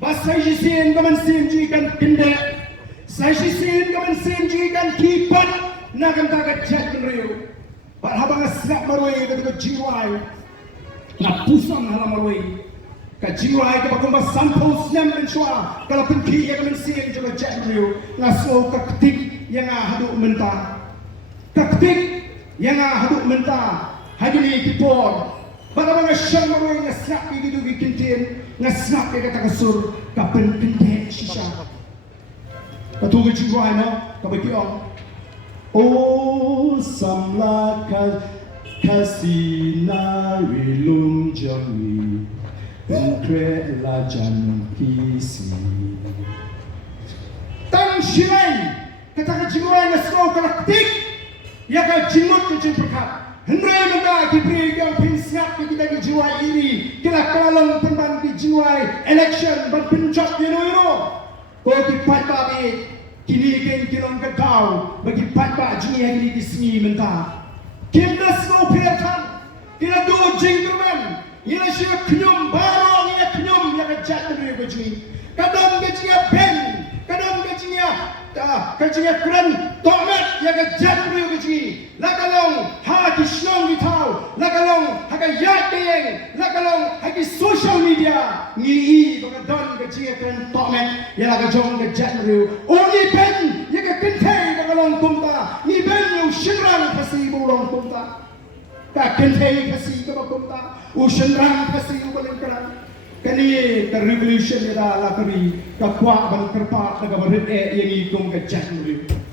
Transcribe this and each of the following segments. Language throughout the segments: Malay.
Bas sai sin ka man sin ji kan kinde. Sai sin ka man sin ji kan kipat na kan ta ka chat riu. Ba habang asap maroi ka jiwai. Na pusang hala maroi. Ka jiwai ka bakumba sampos nyam menchua kalau penki ya kan sin jo chat riu. Na so ka ketik yang hadu mentah. Ka ketik yang hadu mentah. Hagini kipor. Bagaimana syam maroi ngasap gitu bikin ngasap ke kata kasur kapen pinte shisha. Katu ke jiwai no kabaki on. Oh samla Khasi na rilum jongngi penkre la jangkisi. Tang shirai kata ke jiwai ngasap kalaktik ya ka jimut ke jimperkat. Hendrai menda diberi yang pinsap kita ke jiwa ini kira kalong teman di jiwa election ban pencap you kau di paidbah kini kilong ketau bagi paidbah dunia ini di sini menda kita snow pertan kita do jingkren kita siap kenyum barang kita kenyum yang jatuh dari baju kadang gajinya pen kadang gajinya keren tohmet yang jatuh dari baju lakalong haki snong ditau lakalong haki yateng lakalong haki social media ngi bagadon gajinya keren tohmet yang lakajong jatuh only pen yang kentai lakalong kumta ni pen yang shinrang Khasi burong kumta ka kentai Khasi ka kumta shinrang Khasi ubaling kerang kani the Revolution Īada lakari ka kwa ban kerpa ka barit yang ikung ka jatuh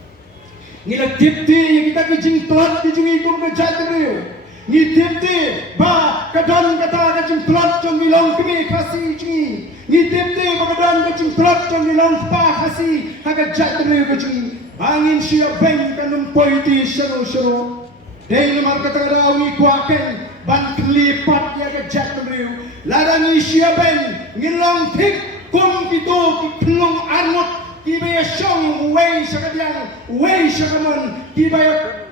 Nila tipti yang kita kejing telat kejing ikut kejat riu. Ni tipti ba kadang kata kejing telat jong ilong kini Khasi jingi. Ni tipti ba kadang kejing telat jong ilong pa Khasi kejat riu kejing. Angin siap beng kanum poiti seru. Dei lemar kata rawi kuaken ban kelipat ya kejat riu. Ladangi siap beng ngilong tik kum gitu pelung armut. Kibaya syong wei sakadiang wei sakaman kibaya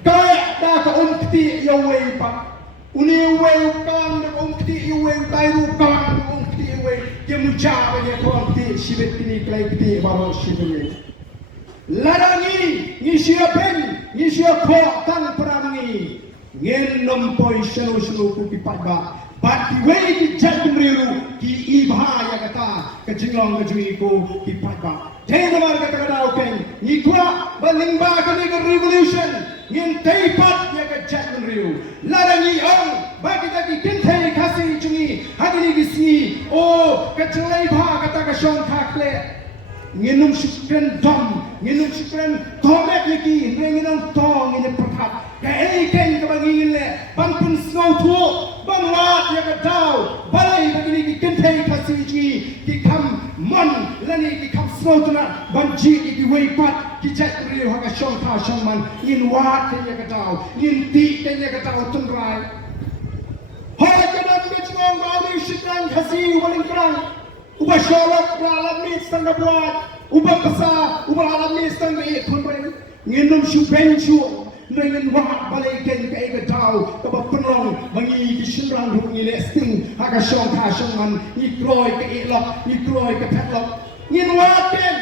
kaya da ka kti yo wei pa uni wei kang da kti yo wei tai ru kang kti wei kemuja ba dia kti sibet kini klai kti baro sibet larangi ni siapen ni siapo kang perangi ngin nompoi selo ku paidbah But the way the jatuh ki ibha ya kata kejinglong kejui ko ki paidbah. Jangan lupa kata kata open. Ni kuat berlingba kali ke revolution. Ngin thei pat ya ke jatuh riu. Larangi ong bagi tadi kintai Khasi jungi. Hadi ni gisi. Oh kejulai bah kata kesyong kakle. Nginum syukren dom. Nginum syukren tohmet lagi. Nginum tong ini perkat. Kaya ikan kebangin le. Banpun snow tu. Bangwat yang kedau balai begini di kentai Khasi ji di kam mon lani di kam snotuna banji di weipat di jat riu haka syong ta syong man in wat yang kedau in ti yang kedau tunrai hai kadang kecong bali Sdang Khasi waling kerang ubah syolok alam ni setengah buat ubah besar ubah alam ni setengah ikut beri nginum syubencu dengan wah balikin ke ega tau ke penong bagi di shinrang hu ni lesting haka syong ka syong man ni kroi ke ilok ni kroi ke petlok ngin waten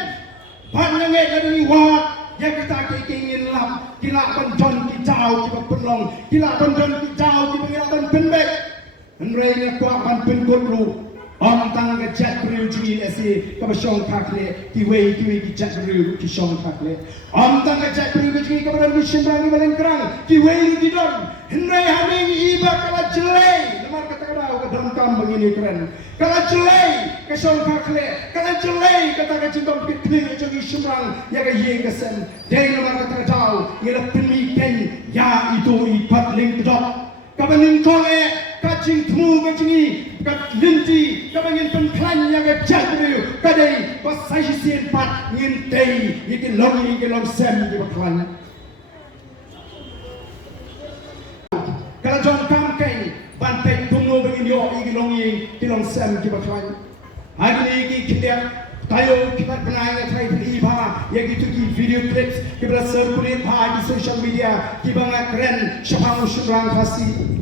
panjang ke ni wat ya kita ke ingin lap kila banjon ki tau ki penong kila banjon ki tau ki pengiran penbek henrei ni kwa ban pen kodru Om tang ke jat riu jingi esi ke syong kakle ki wei ki jat riu ki syong kakle om tang ke jat riu jingi ke badan ki shinrang ni balen kerang ki wei ki don hendai haming iba kala jelai lemar kata kau ke dalam kam begini keren kala jelai ke syong kakle kala jelai kata ke jintong pitli jingi shinrang ya ke ye ke sen dei lemar kata kau ye le pemiken ya itu ipat ling dok kabaning kole kacing temu kacing kat linti kabangin penklan yang jat riu kadai pas sai sien pat ngin tei yikin long sem di baklan kalau jong kam kai ban pek tumno begin yo yikin long sem di baklan hari ni ki kidiang tayo kita penai ngai iba yang itu ki video clips kita circulate di social media ki banga keren syapang shinrang Khasi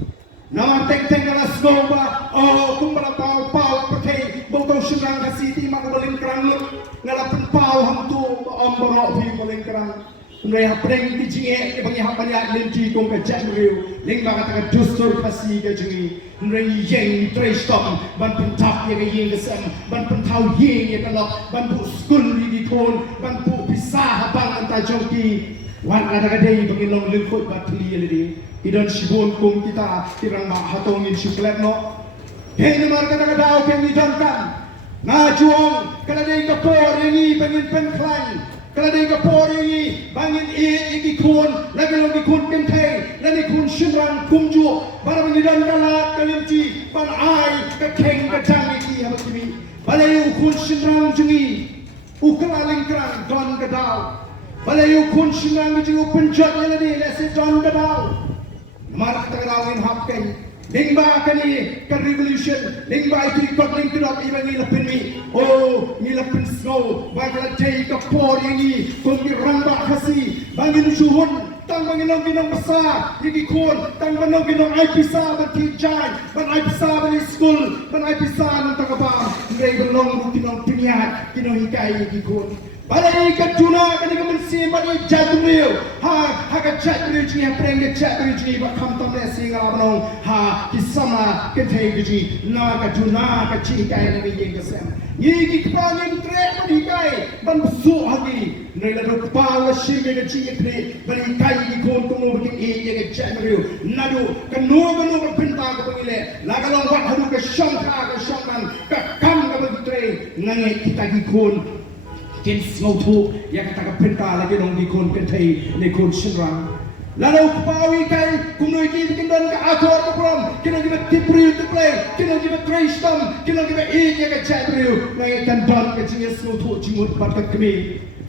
Nama tek-tek kala snoba, oh kumbala pau pakai Sdang Khasi ti mak balin kerang lut ngalapan pau hang tu om borok pi balin kerang nai hapreng ti jinge bagi hak banyak lenti kong ka jang riu ling ba kata dustur Khasi ka jingi nai yeng tre stop ban pentap ye ka yeng kesem ban pentau yeng ye kalok ban bu skul di kon ban bu pisah bang anta jongki wan ada ka dei bagi long lengkot ba tli ye di idon sibon kong kita tirang ma hatong in siklet no hei namar kata ka dau ken idon kan na juang kala dei ka por ye bangin pen klan kala dei ka por ye bangin iki kun lagi long kun ken thei lagi kun shimran kumju bara bangin dan kala kalimti ban ai ka keng ka jang iki ha bakimi balai kun shimran jungi ukala lingkrang don ka dau balai kun shimran jungi penjat ye lagi lese don ka dau mar kata ka dau in hap ken Lingba kani ka revolution lingba itu ikut ling kedok iba ngilapin mi oh ngilapin snow bagala day ka por ini kongi ramba Khasi bangin suhun tang bangin nong besar ini kon tang bangin nong ai pisah berti jai ban ai pisah ban school ban ai pisah nang takaba ngai belong ruti nong pinyat kino hikai ini kon balai ka tuna kani ka mensi bani jadriu ha ka jadriu ji ha preng ka jadriu ji ba kham tam le singa banong ha kisama ke thei ji na ka tuna ka chi kai na yeng ka sem ni ki pa ni tre bani kai ban su hagi nei la ro pa la shi me ka chi tre bani kai ki kon ko mo ki e ye ka jadriu na do ka no ka pinta ka pangile la ka long wat hadu ka shong man ka kam ka bagi tre ngai kita ki kon ken snowtu ya kata ka penta lagi dong di kon pentai ne kon shinrang lalu pawi kai kunoi ki kendon ka akor ka prom kino ki tipri to play kino ki tristam kino ki e ya ka chatru ngai kan don ka jinge snowtu jimut bat ka kmi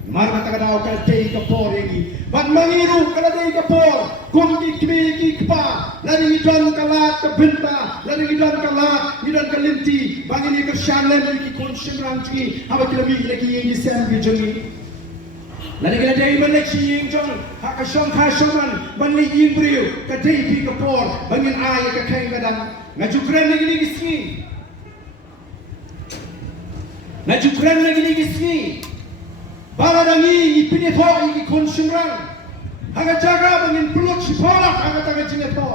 mar kata ka daw ka tei ka por yangi bat mangiru kala tei ka por kon ki kmi ki kpa lari don ka lat ka penta lari don ka lat ni don ka linti bagi ni ka shalem ki kon shinrang ki haba kilami lagi yang disem ki jengi lari kala dei man lek ying jong ha ka shong kha shoman ban li ying briu ka dei pi ka por bangin ai ka keng ka dan na jukren lagi ni gisni na jukren lagi ni gisni bala dangi ipine tho iki kon shinrang haga jaga bangin pulut sipola haga taga jinge tho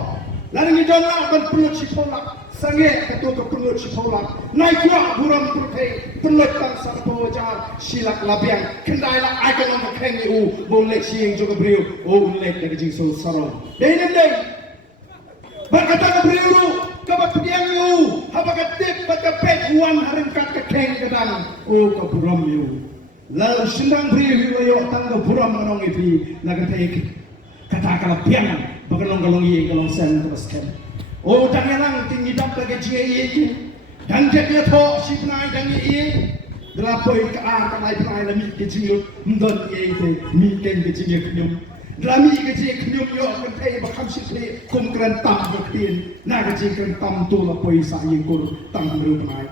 lari ni don la ban pulut sipola Sangeh ketua ke pulut sipola naik kuat buram putih pulut tang sampo jar silak labiang kendai la ai ka long keng ni u boleh siang juga beriu oh lek dari jing so sarong dei nem dei ban kata ka beriu ka ba piang yu haba ka tip ba ka pet uan haring kat ka keng ka dan oh ka buram yu lalu Sdang beriu yo tang ka buram manong ipi lagan tai kata ka piang bagalong galong ye galong sen terus ken oh jangan lang tinggi dap lagi jie ye dan dia tho sipnai dan ye Drapoi ka ka lai plai la mi ke jingut ndon ye te mi ken ke jinge knyum drami ke jinge knyum yo kan thei ba kham si the kum kran tam ba tin na ke jingkren tam tu la poi sa yin kur tam ru plai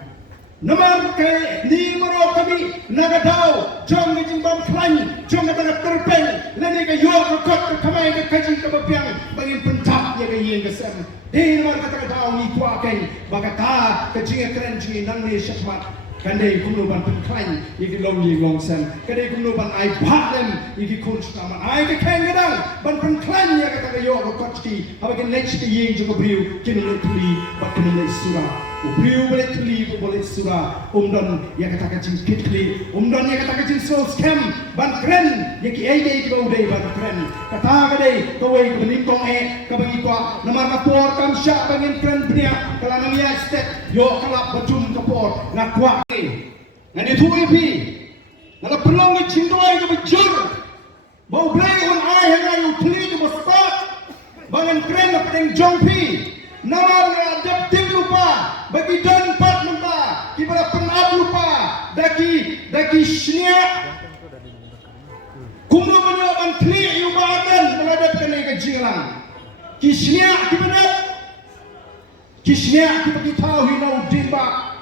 namam ke ni maro kami naga dau jong ke jing bam klan jong ka ta terpen le ne ke yo ka kot ka kamai ke kajing ka ba piang bangin pentap ye ke yin ke sem dei namar ka ta dau ni kwa ken ba ka ta ke jinge kren jinge nang ne shakmat Kandai kuno ban pengklain, iki long yi long sen. Kandai kuno ban ai patlem, iki kunst nama. Ai ke keng gedang, ban pengklain ya kata kayo ko kotski. Haba ke next yeng juga beriu, kini le tuli, bat kini le surah. Beriu boleh tuli, boleh surah. Dan ya kata kacing kitli, dan ya kata kacing so scam, ban keren. Ya ki ai ki bau dei ban keren. Kata kadai, kawai ke beningkong kabagi kwa. Namar kapor kam syak bangin keren benia. Kalau namanya step, yo kalap bacum kapor ngakwa. Ngani thui pi ngala pelong ni cindoi ke bejur bau blai on ai hangai utli ke bestat bangan kren na pedeng jong pi nama ngadap tim lupa bagi dan pat menta kibala penab lupa daki shnia kumno banyo ban kli yu badan meladap kene ke jinglang ki shnia ki bagi tahu hinau dimba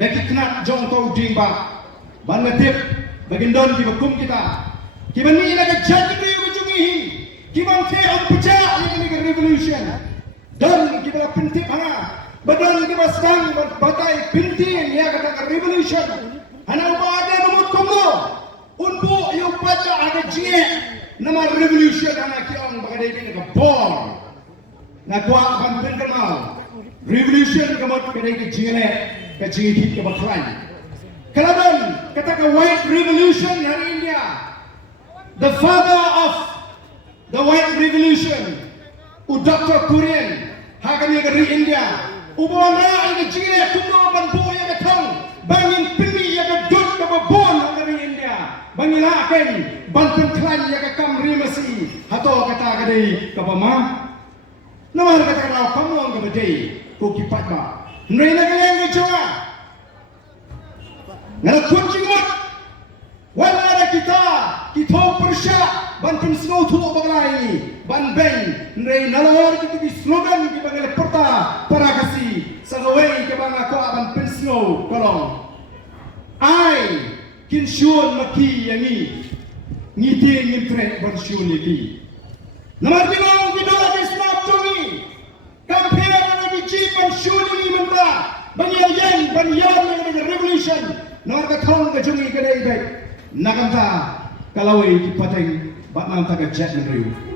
bagi kena jong kau dimba ban ngatip bagindon ki bakum kita ki bani na ka jadi riu jungi ki ban ke on pecah ni ke revolution dan ki bala pentip hanga Badan kita Sdang batai pinting ya kata revolution. Hanau ada nomor komo. Unbu yang baca ada jingkren. Nama revolution anak kiong bagai ini ke bor. Nak kuat bantuan kenal. Revolution kemot kedai ke jingkren ke jingkit ke Motphran. Kalaban kata ke white revolution hari India. The father of the white revolution. Dr. Korean hakani ke India. Ubona ini jingkren kuno bantu yang ke thang. Bangin pini yang ke dut ke babon dari India. Bangin akan bantuan klan yang ke kam rimasi. Hato kata kedai ke pama. Nama kata kau kamu ang kedai. Koki paidbah. Mereka yang kecoa. Ngalah kucing mot. Wala ada kita persya bantuan snow tu bagai ban beng. Mereka nalor kita di slogan kita bagai perta para Khasi. Sangeh kita bang aku aban pen snow kolong. Ai kinsyun maki yang ni. Ngiti jingkren bansyun lagi. Nama binong kita lagi snap jongi. Kampian lagi cipan syun ini mentah. Banyak yang revolution. Nomor ketong ke jongi kedai baik. Nakanta kalawai di pateng bat nam taga jet meriu.